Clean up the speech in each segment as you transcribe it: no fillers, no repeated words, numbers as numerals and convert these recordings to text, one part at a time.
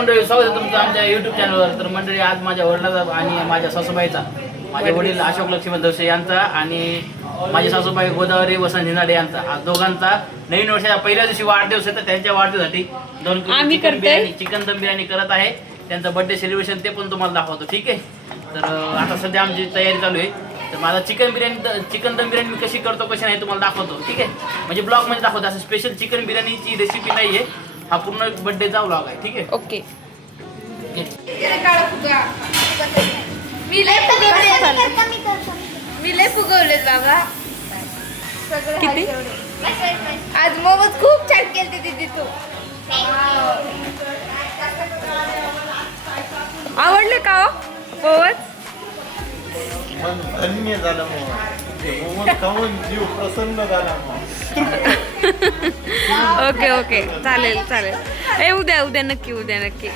मंडळी, स्वागत आहे तुमचं आमच्या युट्यूब चॅनलवर. तर मंडळी, आज माझ्या वडिलाचा आणि माझ्या सासूबाईचा, माझे वडील अशोक लक्ष्मण दवशे यांचा आणि माझी सासूबाई गोदावरी वसंत झिंदाडे यांचा, आज दोघांचा नवीन वर्षाच्या पहिल्या दिवशी वाढदिवस आहे. तर त्यांच्या वाढदिवसासाठी 2 किलो चिकन दम बिर्याणी करत आहे. त्यांचा बर्थडे सेलिब्रेशन ते पण तुम्हाला दाखवतो, ठीक आहे. तर आता सध्या आमची तयारी चालू आहे. तर माझा चिकन दम बिर्याणी मी कशी करतो कशी नाही तुम्हाला दाखवतो, ठीक आहे. म्हणजे ब्लॉगमध्ये दाखवतो, असं स्पेशल चिकन बिर्याणीची रेसिपी नाही आहे. हा पूर्ण बर्थडेचा ब्लॉग आहे, ठीक आहे. ओके. मी लय फुगवलेत बाबा. किती? आज मोमोज खूप छान केलते दीदी तू. आवडले का मोमोज? मन धन्य झालं मोमोज खाऊन जीव प्रसन्न झाला. ओके ओके, चालेल चालेल. ए उद्या नक्की, उद्या नक्की.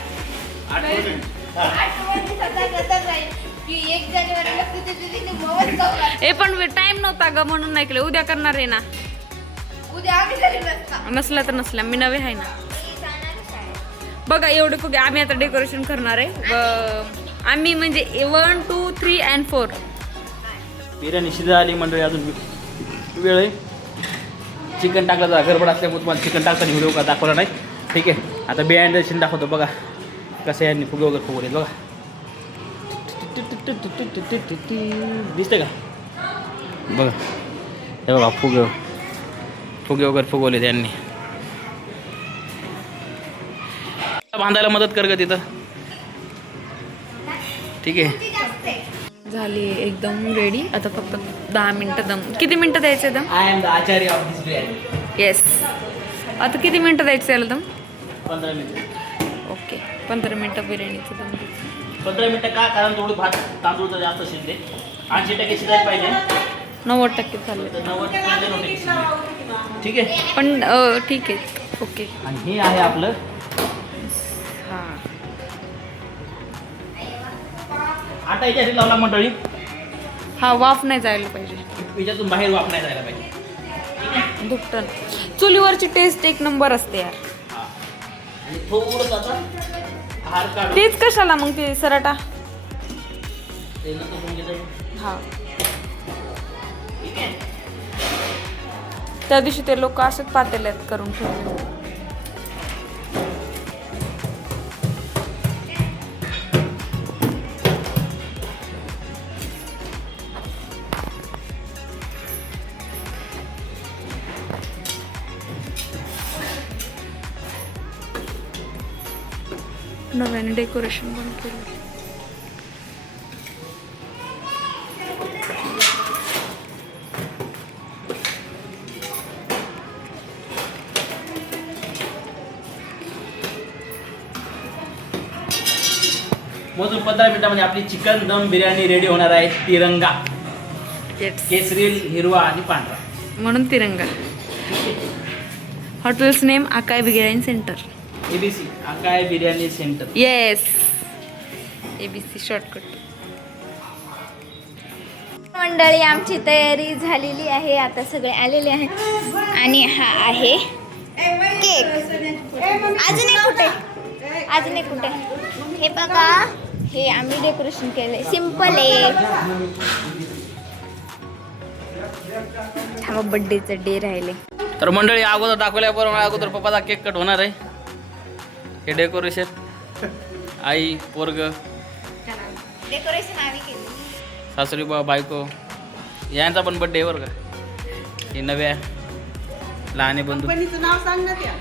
की 1 जानेवारीला तुझे दीदीने मोमोज खाऊ. ए पण टाइम नव्हता ग, म्हणून नाही केलं. उद्या करणार आहे ना. उद्या आम्ही घरी नसता. नसला तर नसला, मी नवे आहे ना. बघा एवढे फुगे आम्ही आता डेकोरेशन करणार आहे. आम्ही म्हणजे 1 2 3 and 4. बिर्याणी शिजा आली मंडळी, अजून वेळ आहे. चिकन टाकलं जरा गडबड असल्यामुळे तुम्हाला चिकन टाकताना व्हिडिओ का दाखवला नाही, ठीक आहे. आता बिहाइंड द सीन दाखवतो. बघा कसं यांनी फुगे वगैरे फुगवले बघा. दिसते का? बघा हे बघा फुगे वगैरे फुगवले त्यांनी. बांधायला मदत कर ग तिथं, ठीक आहे. झाली एकदम रेडी. आता फक्त 10 मिनिटं दम. किती मिनिटं द्यायचे दम? I am the Acharya of this biryani. Yes. आता किती मिनिटं द्यायचं याला दम? 15 मिनिटं. ओके, 15 मिनिटं बिर्याणीचं दम द्यायचं. 15 मिनिटं का? कारण थोडं भात तांदूळ तर जास्त शिजले. 80% शिजायला पाहिजे. 90% चालले. तर 90% शिजले, ठीक आहे. पण ठीक आहे. ओके. आणि हे आहे आपलं हां, आटा याच्यासाठी लावला मंडळी. हा वाफ नाही जायला पाहिजे, याच्यातून बाहेर वाफ नाही जायला पाहिजे. दुपटन. चुलीवरची टेस्ट एक नंबर असते यार. हा. आणि थोडंसं आता हार काढून तेच कशाला मग ते सराटा? ते नंतर तुम्ही घेता. हा, ठीक आहे. त्या दिवशी ते लोक असंच पातेल्यात करून ठेवले. नव्याने डेकोरेशन पण केलं. मोजून 15 मिनिटांमध्ये आपली चिकन दम बिर्याणी रेडी होणार आहे. तिरंगा, केसरी, हिरवा आणि पांढरा, म्हणून तिरंगा. हॉटेल्स नेम आकाय बिर्याणी सेंटर. ABC आकाय biryani centre. Yes, ABC shortcut. मंडळी, आमची तयारी झालेली आहे. आता सगळे आलेले आहेत आणि हा आहे केक. अजून एक कुठे हे बघा. हे आम्ही डेकोरेशन केलंय, सिम्पल आहे. थांबा, बर्थडेचं डे राहिले. तर मंडळी, अगोदर दाखवल्याबरोबर अगोदर पप्पाचा केक कट होणार आहे. हे डेकोरेशन आई, पोरग, डेकोरेशन आम्ही केलं. सासरी बायको यांचा पण बड्डे आहे बरं का. हे नव्या लहाने बंधू नाव सांग ना त्या.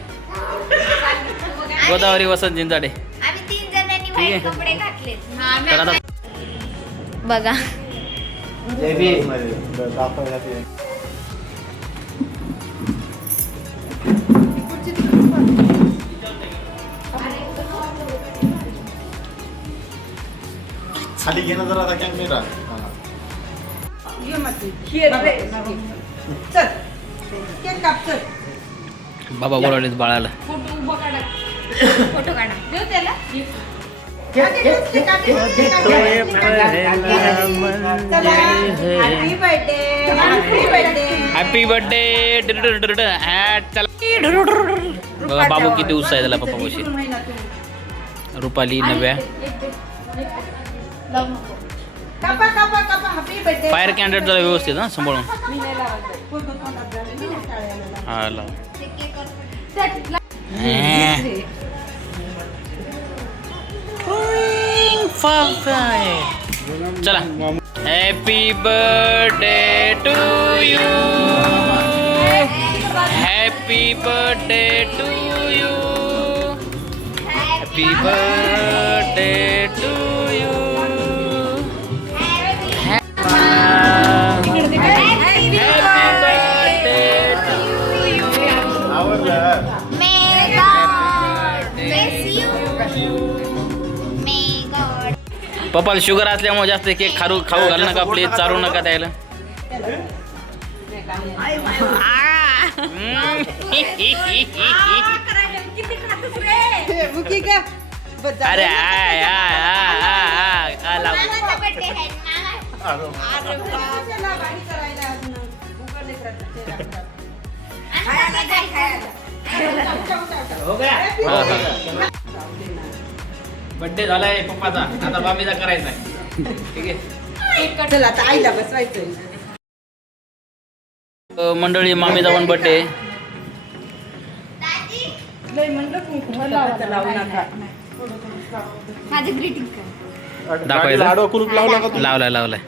गोदावरी वसंत झिंदाडे. आम्ही 3 जणांनी ठीक आहे. व्हाईट कपडे घातले. तर आता बघा, दाखवायला ते खाली घेणं जरा आता कॅमेरा. चल केक काप चल. बाबा बोलावलेत बाळाला. फोटो काढा. देऊ त्याला. Happy birthday. चला बघा बाबू किती उत्साह आहे त्याला पप्पा पाशी. रुपाली, नव्या. कापा कापा कापा हॅपी बर्थडे फायर कॅन्डेट जरा व्यवस्थित हा सांभाळून. फोटो तोंडात घाला ना, टाळ्याला. हा लाव. चला. Happy birthday to you. Happy birthday to you. Happy birthday to you. आवडलं. May God bless you. May God. पप्पाला शुगर असल्यामुळे जास्त केक खाऊ घालू नका, प्लीज चालू नका द्यायला. हे, बुकी का? बस झालं अरे ना? मामाचा birthday आहे, मामा. अरे त्याला भारी करायला अजून उघड लेकराचं ते लागतात. आणि काय खायला? बर्थडे झालाय पप्पाचा, आता बाबीचा करायचा आहे. ठीक आहे. चला आता आईला बसवायचं. मंडळी मामीचा पण बर्थडे. लय म्हणलं कुंकू लावू नका. माझं ग्रीटिंग कार्ड. दाखवायचं? आडवा कुलूप लावला का तू? लावलाय.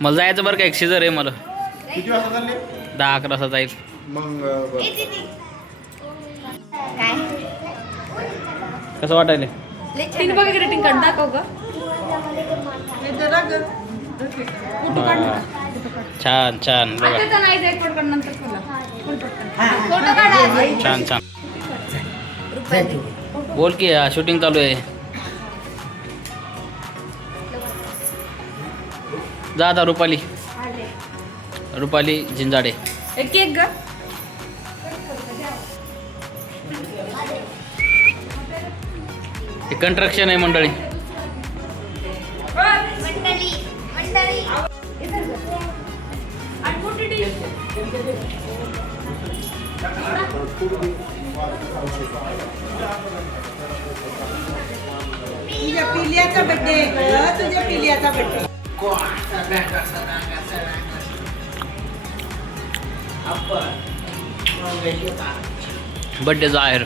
मला जायचं बरं का, एक सीझर आहे मला. किती वाजता चालले? 10-11 वाजता जाईल. मग ए, दीदी. काय? कसं वाटायला? लय छान तिने बघा ग्रीटिंग कार्ड दाखव का. हे जरा ग. छान बघा. आता नाही जायचं फोटो काढ नंतर खोला. फोटो काढा आधी. छान. बोल की शूटिंग चालू आहे. जा आता रुपाली झिंजाडे. एक केक ग. हे कंस्ट्रक्शन आहे मंडळी. मंडळी. तुझ्या पिल्याचा बर्थडे तुझ्या पिल्याचा बर्थडे. बर्थडे जाहीर.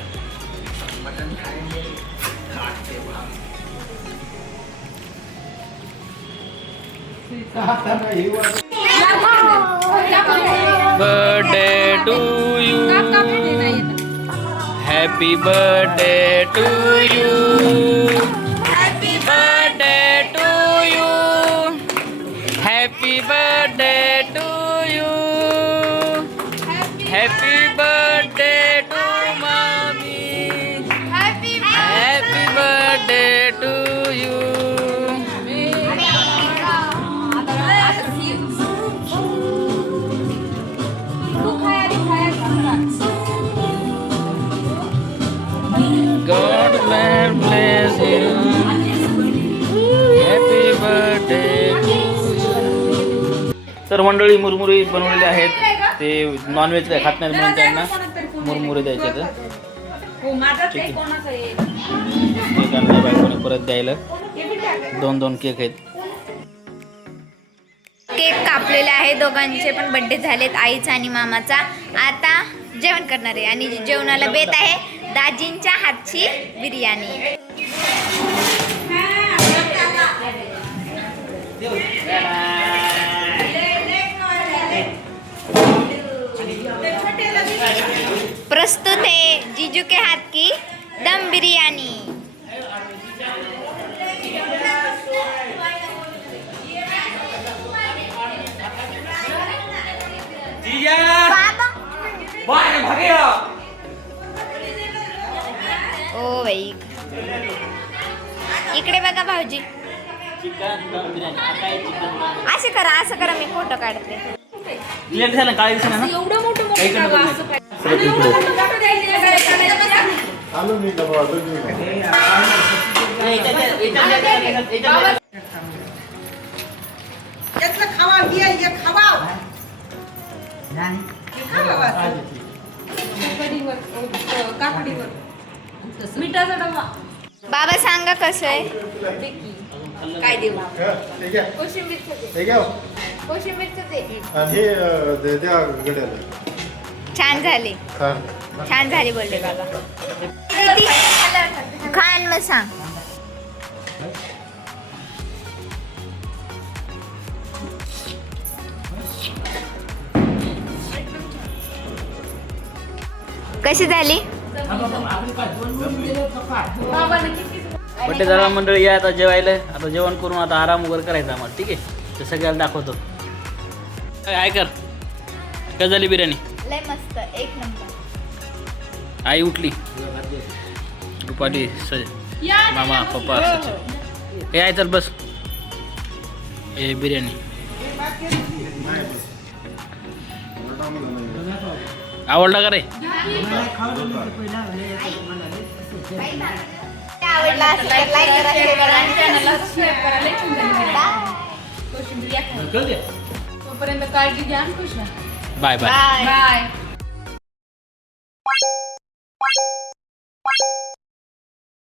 Birthday to you. Happy birthday to you. Happy birthday to you. Happy birthday to you. Happy birthday to मामी. Happy birthday to you. God bless you. Happy birthday to you. तर मंडळी मुरमुरे बनवलेले आहेत. ते non veg काय खात नाहीत म्हणून त्यांना मुरमुरे द्यायचे. तर हो माझा केक कोणाचा आहे. केक आणला बायकोने परत द्यायला. 2 केक आहेत. केक कापलेले आहे. दोघांचे पण बर्थडे झालेत, आईचा आणि मामाचा. आता जेवण करणार आहे आणि जेवणाला बेत आहे दाजींच्या हातची बिर्याणी. प्रस्तुत है जीजू के हाथ की दम बिरयानी. ओ बाई, इकडे बघा भाऊजी. असं करा मी फोटो काढते. प्लेट झालं काळी दिसणार ना. एवढं मोठं मोठं काही खावं नको असं काय. सरक इकडे. मोठं मोठं द्यायचं नाही, काढायचं. आलो मी डबा यातलं खावा हे खावा. कढीवर, काकडीवर. मिठाचा डबा. बाबा सांगा कसं आहे काय देऊ हे घ्या. कोशिंबीरचं दे हे घ्या. कोशिंबीरचं दे आणि हे द्या गड्याला. छान झाले हा. छान झाले बोलले बाबा दीदी खान मग सांग कशी झाली बड्डे झाला मंडळी या आता जेवायला. आता जेवण करून आता आराम वगैरे करायचा आम्हाला. ठीक आहे ते सगळ्याला दाखवतो. काय कर काय झाली बिर्याणी. लय मस्त एक नंबर आई उठली रुपाली मामा पप्पा सचिन. हे आहे चल बस. हे बिर्याणी आवडला का रे. आवडला असेल तर लाईक करा शेअर करा आणि चॅनलला सबस्क्राईब करा. लय छान झाली बिर्याणी. बाय कोशिंबीर या खायला. तोपर्यंत काळजी घ्या आणि खुश राहा. Bye bye. Bye bye.